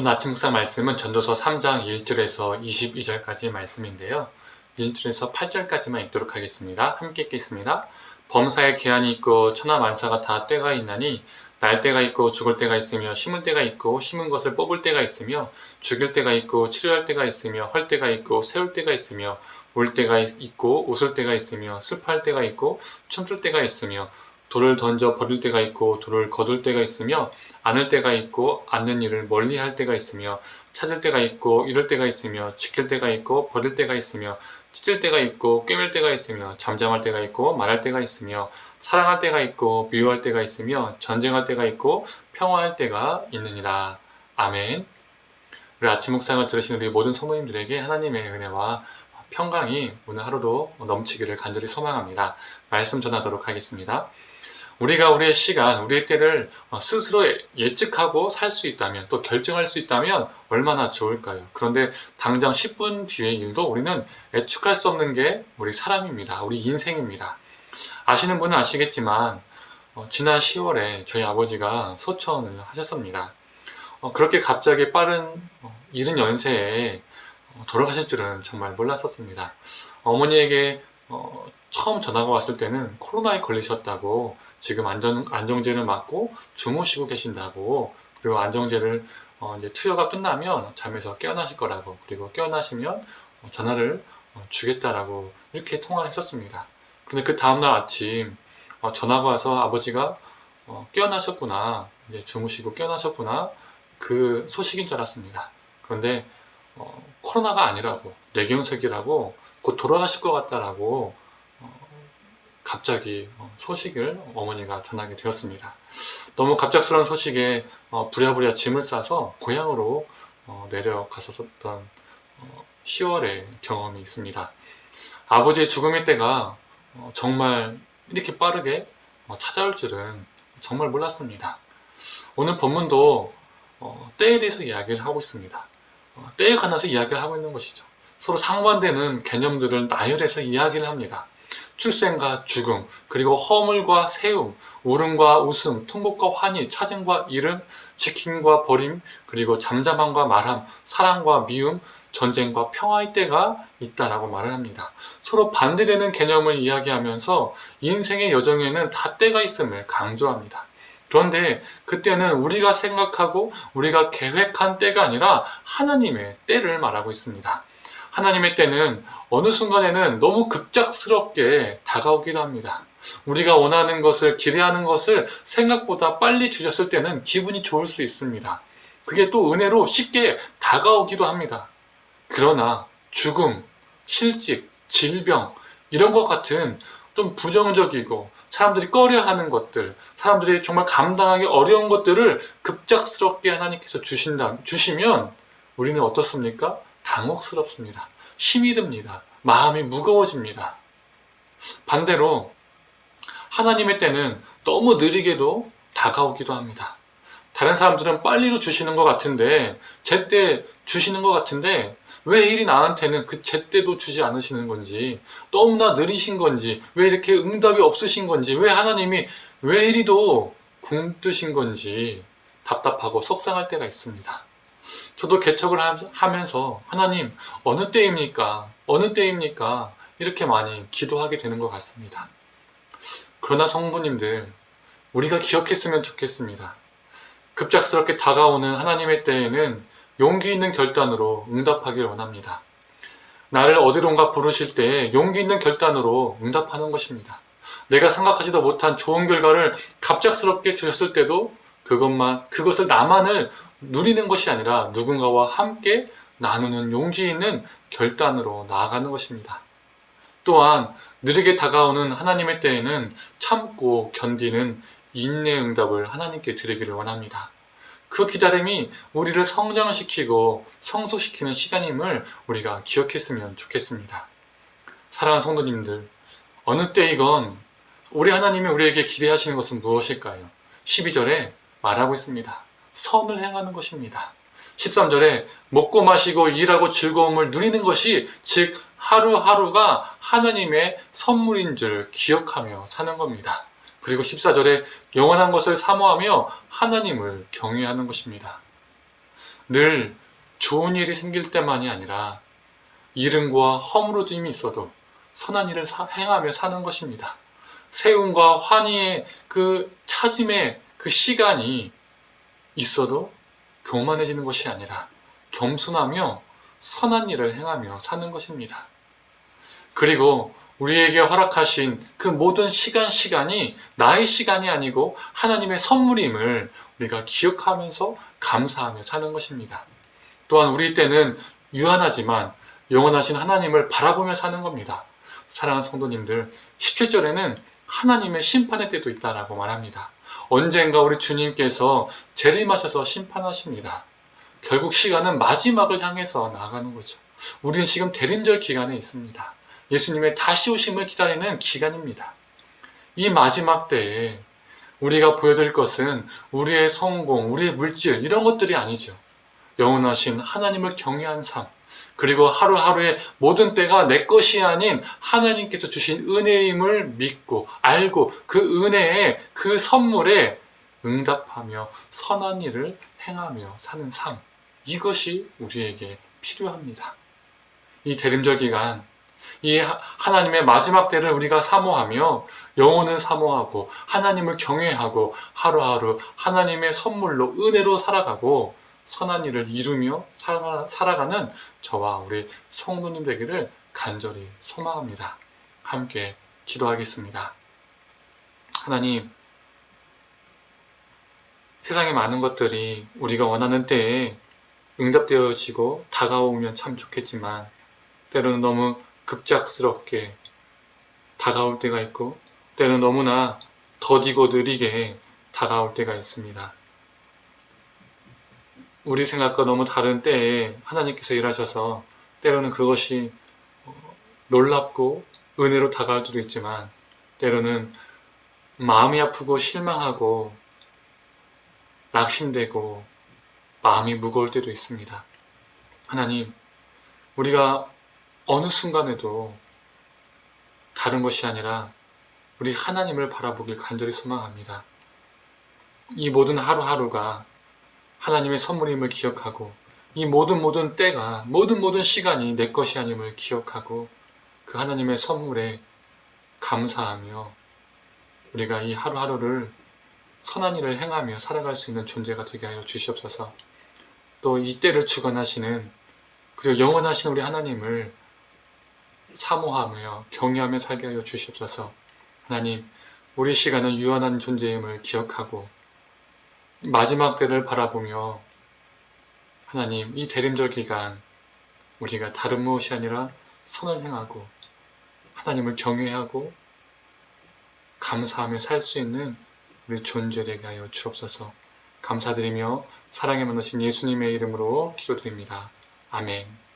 오늘 아침 묵상 말씀은 전도서 3장 1절에서 22절까지 말씀인데요. 1절에서 8절까지만 읽도록 하겠습니다. 함께 읽겠습니다. 범사에 기한이 있고 천하만사가 다 때가 있나니 날 때가 있고 죽을 때가 있으며 심을 때가 있고 심은 것을 뽑을 때가 있으며 죽일 때가 있고 치료할 때가 있으며 헐 때가 있고 세울 때가 있으며 울 때가 있고 웃을 때가 있으며 슬퍼할 때가 있고 춤출 때가 있으며 돌을 던져 버릴 때가 있고 돌을 거둘 때가 있으며 안을 때가 있고 않는 일을 멀리할 때가 있으며 찾을 때가 있고 잃을 때가 있으며 지킬 때가 있고 버릴 때가 있으며 찢을 때가 있고 꿰맬 때가 있으며 잠잠할 때가 있고 말할 때가 있으며 사랑할 때가 있고 미워할 때가 있으며 전쟁할 때가 있고 평화할 때가 있느니라. 아멘. 우리 아침 묵상을 들으시는 우리 모든 성도님들에게 하나님의 은혜와 평강이 오늘 하루도 넘치기를 간절히 소망합니다. 말씀 전하도록 하겠습니다. 우리가 우리의 시간, 우리의 때를 스스로 예측하고 살 수 있다면, 또 결정할 수 있다면 얼마나 좋을까요? 그런데 당장 10분 뒤의 일도 우리는 예측할 수 없는 게 우리 사람입니다. 우리 인생입니다. 아시는 분은 아시겠지만 지난 10월에 저희 아버지가 소천을 하셨습니다. 그렇게 갑자기 빠른 이른 연세에 돌아가실 줄은 정말 몰랐었습니다. 어머니에게 처음 전화가 왔을 때는 코로나에 걸리셨다고, 지금 안정제를 맞고 주무시고 계신다고, 그리고 안정제를 이제 투여가 끝나면 잠에서 깨어나실 거라고, 그리고 깨어나시면 전화를 주겠다라고 이렇게 통화를 했었습니다. 근데 그 다음날 아침 전화가 와서 아버지가 깨어나셨구나, 이제 주무시고 깨어나셨구나, 그 소식인 줄 알았습니다. 그런데 코로나가 아니라고, 뇌경색이라고, 곧 돌아가실 것 같다라고 갑자기 소식을 어머니가 전하게 되었습니다. 너무 갑작스러운 소식에 부랴부랴 짐을 싸서 고향으로 내려갔었던 10월의 경험이 있습니다. 아버지의 죽음의 때가 정말 이렇게 빠르게 찾아올 줄은 정말 몰랐습니다. 오늘 본문도 때에 대해서 이야기를 하고 있습니다. 때에 관해서 이야기를 하고 있는 것이죠. 서로 상반되는 개념들을 나열해서 이야기를 합니다. 출생과 죽음, 그리고 허물과 세움, 울음과 웃음, 통곡과 환희, 찾음과 잃음, 지킴과 버림, 그리고 잠잠함과 말함, 사랑과 미움, 전쟁과 평화의 때가 있다라고 말을 합니다. 서로 반대되는 개념을 이야기하면서 인생의 여정에는 다 때가 있음을 강조합니다. 그런데 그때는 우리가 생각하고 우리가 계획한 때가 아니라 하나님의 때를 말하고 있습니다. 하나님의 때는 어느 순간에는 너무 급작스럽게 다가오기도 합니다. 우리가 원하는 것을, 기대하는 것을 생각보다 빨리 주셨을 때는 기분이 좋을 수 있습니다. 그게 또 은혜로 쉽게 다가오기도 합니다. 그러나 죽음, 실직, 질병, 이런 것 같은 좀 부정적이고 사람들이 꺼려하는 것들, 사람들이 정말 감당하기 어려운 것들을 급작스럽게 하나님께서 주시면 우리는 어떻습니까? 당혹스럽습니다. 힘이 듭니다. 마음이 무거워집니다. 반대로 하나님의 때는 너무 느리게도 다가오기도 합니다. 다른 사람들은 빨리로 주시는 것 같은데, 제때 주시는 것 같은데 왜 이리 나한테는 그 제때도 주지 않으시는 건지, 너무나 느리신 건지, 왜 이렇게 응답이 없으신 건지, 왜 하나님이 왜 이리도 궁뜨신 건지 답답하고 속상할 때가 있습니다. 저도 개척을 하면서 하나님 어느 때입니까? 어느 때입니까? 이렇게 많이 기도하게 되는 것 같습니다. 그러나 성도님들, 우리가 기억했으면 좋겠습니다. 급작스럽게 다가오는 하나님의 때에는 용기 있는 결단으로 응답하길 원합니다. 나를 어디론가 부르실 때 용기 있는 결단으로 응답하는 것입니다. 내가 생각하지도 못한 좋은 결과를 갑작스럽게 주셨을 때도 그것을 나만을 누리는 것이 아니라 누군가와 함께 나누는 용기 있는 결단으로 나아가는 것입니다. 또한 느리게 다가오는 하나님의 때에는 참고 견디는 인내 응답을 하나님께 드리기를 원합니다. 그 기다림이 우리를 성장시키고 성숙시키는 시간임을 우리가 기억했으면 좋겠습니다. 사랑하는 성도님들, 어느 때이건 우리 하나님이 우리에게 기대하시는 것은 무엇일까요? 12절에 말하고 있습니다. 선을 행하는 것입니다. 13절에 먹고 마시고 일하고 즐거움을 누리는 것이, 즉 하루하루가 하나님의 선물인 줄 기억하며 사는 겁니다. 그리고 14절에 영원한 것을 사모하며 하나님을 경외하는 것입니다. 늘 좋은 일이 생길 때만이 아니라 이름과 허물어짐이 있어도 선한 일을 행하며 사는 것입니다. 세움과 환희의 그 차짐의 그 시간이 있어도 교만해지는 것이 아니라 겸손하며 선한 일을 행하며 사는 것입니다. 그리고 우리에게 허락하신 그 모든 시간이 나의 시간이 아니고 하나님의 선물임을 우리가 기억하면서 감사하며 사는 것입니다. 또한 우리 때는 유한하지만 영원하신 하나님을 바라보며 사는 겁니다. 사랑하는 성도님들, 17절에는 하나님의 심판의 때도 있다라고 말합니다. 언젠가 우리 주님께서 재림하셔서 심판하십니다. 결국 시간은 마지막을 향해서 나아가는 거죠. 우리는 지금 대림절 기간에 있습니다. 예수님의 다시 오심을 기다리는 기간입니다. 이 마지막 때에 우리가 보여드릴 것은 우리의 성공, 우리의 물질 이런 것들이 아니죠. 영원하신 하나님을 경외한 삶, 그리고 하루하루의 모든 때가 내 것이 아닌 하나님께서 주신 은혜임을 믿고 알고 그 은혜에 그 선물에 응답하며 선한 일을 행하며 사는 삶, 이것이 우리에게 필요합니다. 이 대림절 기간, 이 하나님의 마지막 때를 우리가 사모하며 영혼을 사모하고 하나님을 경외하고 하루하루 하나님의 선물로 은혜로 살아가고 선한 일을 이루며 살아가는 저와 우리 성도님 되기를 간절히 소망합니다. 함께 기도하겠습니다. 하나님, 세상의 많은 것들이 우리가 원하는 때에 응답되어지고 다가오면 참 좋겠지만 때로는 너무 급작스럽게 다가올 때가 있고 때로는 너무나 더디고 느리게 다가올 때가 있습니다. 우리 생각과 너무 다른 때에 하나님께서 일하셔서 때로는 그것이 놀랍고 은혜로 다가올 때도 있지만 때로는 마음이 아프고 실망하고 낙심되고 마음이 무거울 때도 있습니다. 하나님, 우리가 어느 순간에도 다른 것이 아니라 우리 하나님을 바라보길 간절히 소망합니다. 이 모든 하루하루가 하나님의 선물임을 기억하고 이 모든 때가 모든 시간이 내 것이 아님을 기억하고 그 하나님의 선물에 감사하며 우리가 이 하루하루를 선한 일을 행하며 살아갈 수 있는 존재가 되게 하여 주시옵소서. 또 이 때를 주관하시는 그리고 영원하신 우리 하나님을 사모하며 경외하며 살게 하여 주시옵소서. 하나님, 우리 시간은 유한한 존재임을 기억하고 마지막 때를 바라보며 하나님, 이 대림절 기간 우리가 다른 무엇이 아니라 선을 행하고 하나님을 경외하고 감사하며 살 수 있는 우리 존재 되게 하여 주옵소서. 감사드리며 사랑에 만나신 예수님의 이름으로 기도드립니다. 아멘.